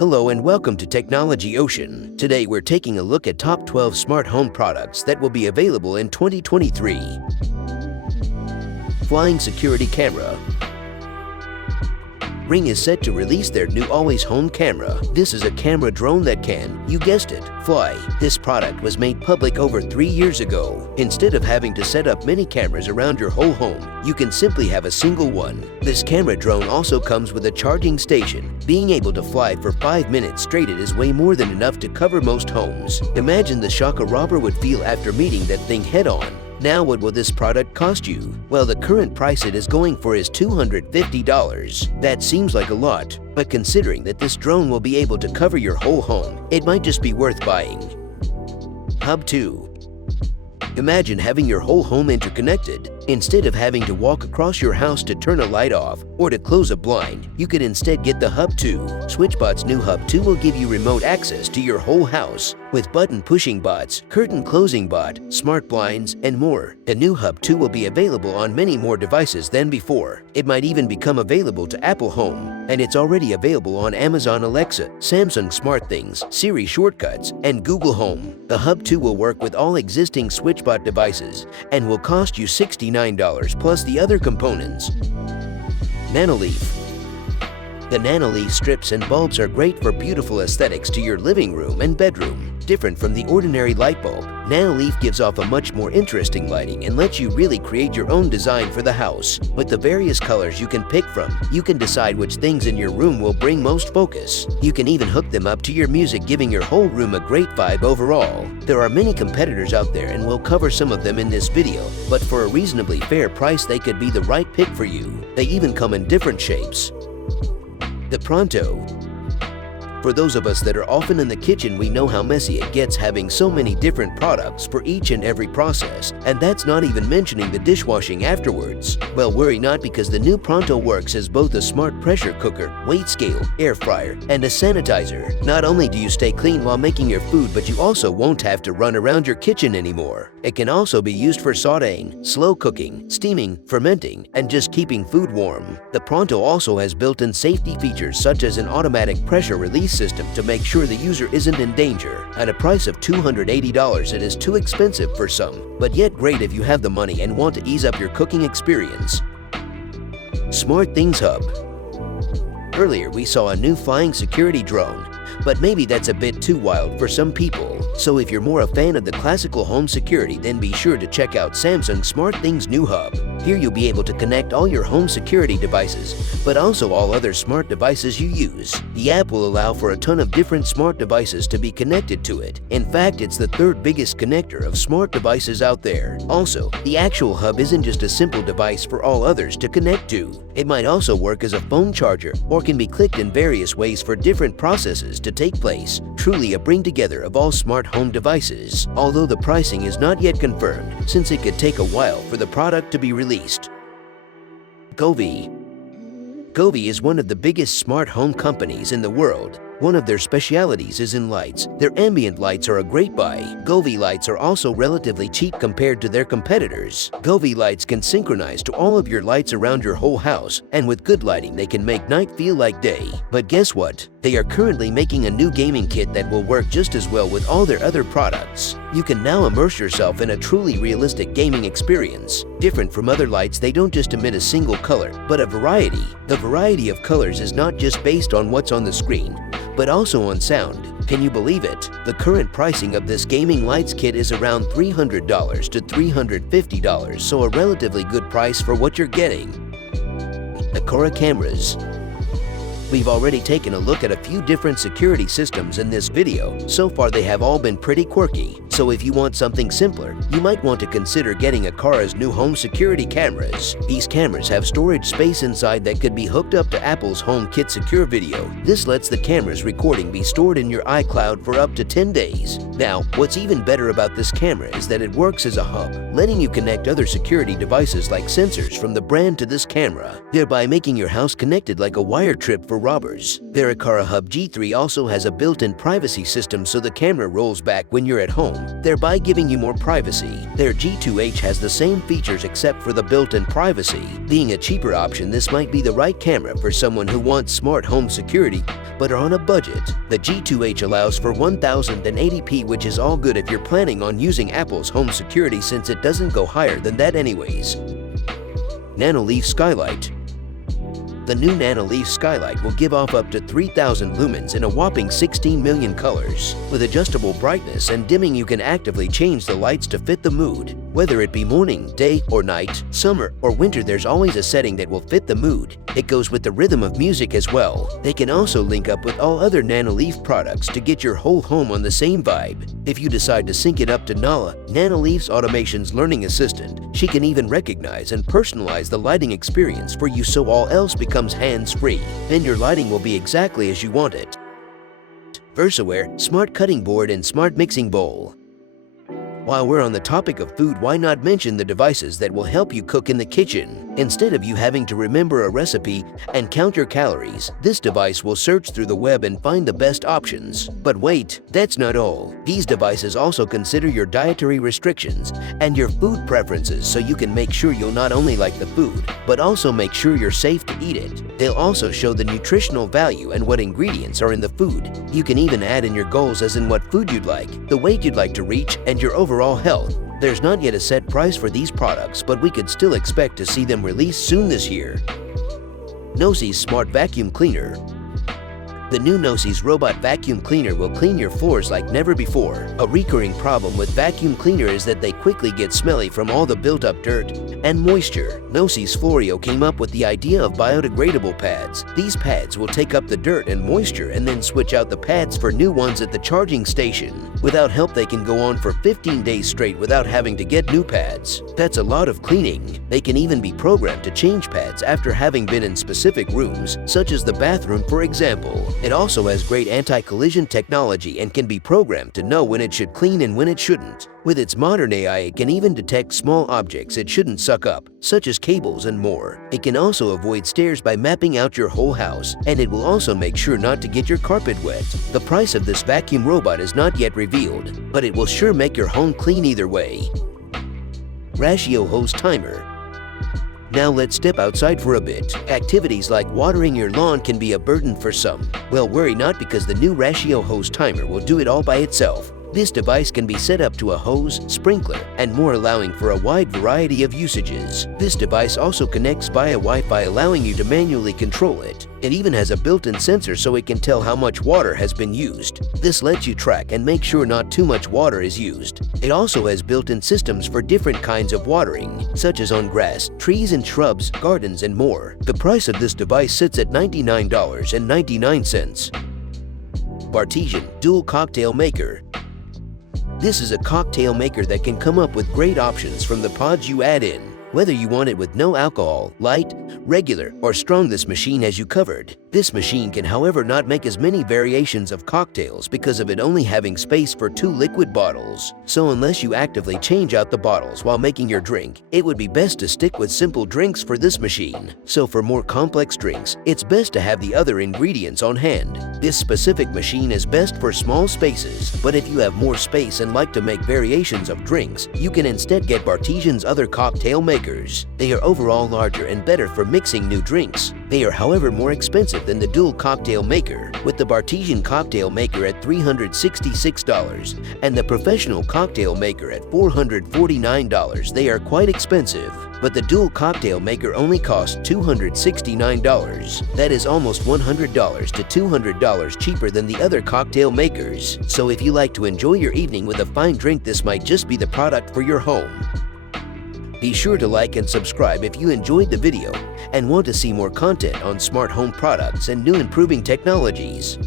Hello and welcome to Technology Ocean. Today we're taking a look at top 12 smart home products that will be available in 2023. Flying security camera. Ring is set to release their new Always Home camera. This is a camera drone that can, you guessed it, fly. This product was made public over 3 years ago. Instead of having to set up many cameras around your whole home, you can simply have a single one. This camera drone also comes with a charging station. Being able to fly for 5 minutes straight is way more than enough to cover most homes. Imagine the shock a robber would feel after meeting that thing head-on. Now what will this product cost you? Well, the current price it is going for is $250. That seems like a lot, but considering that this drone will be able to cover your whole home, it might just be worth buying. Hub 2. Imagine having your whole home interconnected. Instead of having to walk across your house to turn a light off or to close a blind, you could instead get the Hub 2. SwitchBot's new Hub 2 will give you remote access to your whole house with button pushing bots, curtain closing bot, smart blinds, and more. The new Hub 2 will be available on many more devices than before. It might even become available to Apple Home, and it's already available on Amazon Alexa, Samsung SmartThings, Siri Shortcuts, and Google Home. The Hub 2 will work with all existing SwitchBot devices and will cost you $69 plus the other components. Nanoleaf. The Nanoleaf strips and bulbs are great for beautiful aesthetics to your living room and bedroom. Different from the ordinary light bulb, Nanoleaf gives off a much more interesting lighting and lets you really create your own design for the house. With the various colors you can pick from, you can decide which things in your room will bring most focus. You can even hook them up to your music, giving your whole room a great vibe overall. There are many competitors out there and we'll cover some of them in this video, but for a reasonably fair price they could be the right pick for you. They even come in different shapes. The Pronto. For those of us that are often in the kitchen, we know how messy it gets having so many different products for each and every process, and that's not even mentioning the dishwashing afterwards. Well, worry not, because the new Pronto works as both a smart pressure cooker, weight scale, air fryer, and a sanitizer. Not only do you stay clean while making your food, but you also won't have to run around your kitchen anymore. It can also be used for sautéing, slow cooking, steaming, fermenting, and just keeping food warm. The Pronto also has built-in safety features such as an automatic pressure release system to make sure the user isn't in danger. At a price of $280, it is too expensive for some, but yet great if you have the money and want to ease up your cooking experience. SmartThings Hub. Earlier we saw a new flying security drone, but maybe that's a bit too wild for some people. So if you're more a fan of the classical home security, then be sure to check out Samsung SmartThings new Hub. Here you'll be able to connect all your home security devices, but also all other smart devices you use. The app will allow for a ton of different smart devices to be connected to it. In fact, it's the third biggest connector of smart devices out there. Also, the actual hub isn't just a simple device for all others to connect to. It might also work as a phone charger or can be clicked in various ways for different processes to take place. Truly a bring together of all smart home devices, although the pricing is not yet confirmed since it could take a while for the product to be released. Govee. Govee is one of the biggest smart home companies in the world. One of their specialities is in lights. Their ambient lights are a great buy. Govee lights are also relatively cheap compared to their competitors. Govee lights can synchronize to all of your lights around your whole house, and with good lighting they can make night feel like day. But guess what? They are currently making a new gaming kit that will work just as well with all their other products. You can now immerse yourself in a truly realistic gaming experience. Different from other lights, they don't just emit a single color, but a variety. The variety of colors is not just based on what's on the screen, but also on sound. Can you believe it? The current pricing of this gaming lights kit is around $300 to $350, so a relatively good price for what you're getting. Aqara cameras. We've already taken a look at a few different security systems in this video. So far they have all been pretty quirky, so if you want something simpler, you might want to consider getting Aqara's new home security cameras. These cameras have storage space inside that could be hooked up to Apple's HomeKit Secure Video. This lets the camera's recording be stored in your iCloud for up to 10 days. Now, what's even better about this camera is that it works as a hub, letting you connect other security devices like sensors from the brand to this camera, thereby making your house connected like a wire trip for robbers. Their Aqara Hub G3 also has a built-in privacy system, so the camera rolls back when you're at home thereby giving you more privacy. Their G2H has the same features except for the built-in privacy. Being a cheaper option, this might be the right camera for someone who wants smart home security but are on a budget. The G2H allows for 1080p, which is all good if you're planning on using Apple's home security since it doesn't go higher than that anyways. Nanoleaf Skylight. The new Nanoleaf Skylight will give off up to 3000 lumens in a whopping 16 million colors. With adjustable brightness and dimming, you can actively change the lights to fit the mood. Whether it be morning, day, or night, summer, or winter, there's always a setting that will fit the mood. It goes with the rhythm of music as well. They can also link up with all other Nanoleaf products to get your whole home on the same vibe. If you decide to sync it up to Nala, Nanoleaf's Automation's learning assistant, she can even recognize and personalize the lighting experience for you so all else becomes hands-free. Then your lighting will be exactly as you want it. Versaware Smart Cutting Board and Smart Mixing Bowl. While we're on the topic of food, why not mention the devices that will help you cook in the kitchen? Instead of you having to remember a recipe and count your calories, this device will search through the web and find the best options. But wait, that's not all. These devices also consider your dietary restrictions and your food preferences, so you can make sure you'll not only like the food, but also make sure you're safe to eat it. They'll also show the nutritional value and what ingredients are in the food. You can even add in your goals, as in what food you'd like, the weight you'd like to reach, and your overall health. There's not yet a set price for these products, but we could still expect to see them released soon this year. Nosys Smart Vacuum Cleaner. The new Nosys robot vacuum cleaner will clean your floors like never before. A recurring problem with vacuum cleaner is that they quickly get smelly from all the built-up dirt and moisture. Nosys Florio came up with the idea of biodegradable pads. These pads will take up the dirt and moisture and then switch out the pads for new ones at the charging station. Without help, they can go on for 15 days straight without having to get new pads. That's a lot of cleaning. They can even be programmed to change pads after having been in specific rooms, such as the bathroom, for example. It also has great anti-collision technology and can be programmed to know when it should clean and when it shouldn't. With its modern AI, it can even detect small objects it shouldn't suck up, such as cables and more. It can also avoid stairs by mapping out your whole house, and it will also make sure not to get your carpet wet. The price of this vacuum robot is not yet revealed, but it will sure make your home clean either way. Rashio Hose Timer. Now let's step outside for a bit. Activities like watering your lawn can be a burden for some. Well, worry not, because the new Rashio Hose Timer will do it all by itself. This device can be set up to a hose, sprinkler, and more, allowing for a wide variety of usages. This device also connects via Wi-Fi, allowing you to manually control it. It even has a built-in sensor so it can tell how much water has been used. This lets you track and make sure not too much water is used. It also has built-in systems for different kinds of watering, such as on grass, trees and shrubs, gardens, and more. The price of this device sits at $99.99. Bartesian Dual Cocktail Maker. This is a cocktail maker that can come up with great options from the pods you add in. Whether you want it with no alcohol, light, regular, or strong, this machine has you covered. This machine can, however, not make as many variations of cocktails because of it only having space for 2 liquid bottles. So unless you actively change out the bottles while making your drink, it would be best to stick with simple drinks for this machine. So for more complex drinks, it's best to have the other ingredients on hand. This specific machine is best for small spaces, but if you have more space and like to make variations of drinks, you can instead get Bartesian's other cocktail makers. They are overall larger and better for mixing new drinks. They are, however, more expensive than the Dual Cocktail Maker, with the Bartesian Cocktail Maker at $366 and the Professional Cocktail Maker at $449. They are quite expensive, but the Dual Cocktail Maker only costs $269. That is almost $100 to $200 cheaper than the other cocktail makers. So if you like to enjoy your evening with a fine drink, this might just be the product for your home. Be sure to like and subscribe if you enjoyed the video and want to see more content on smart home products and new improving technologies.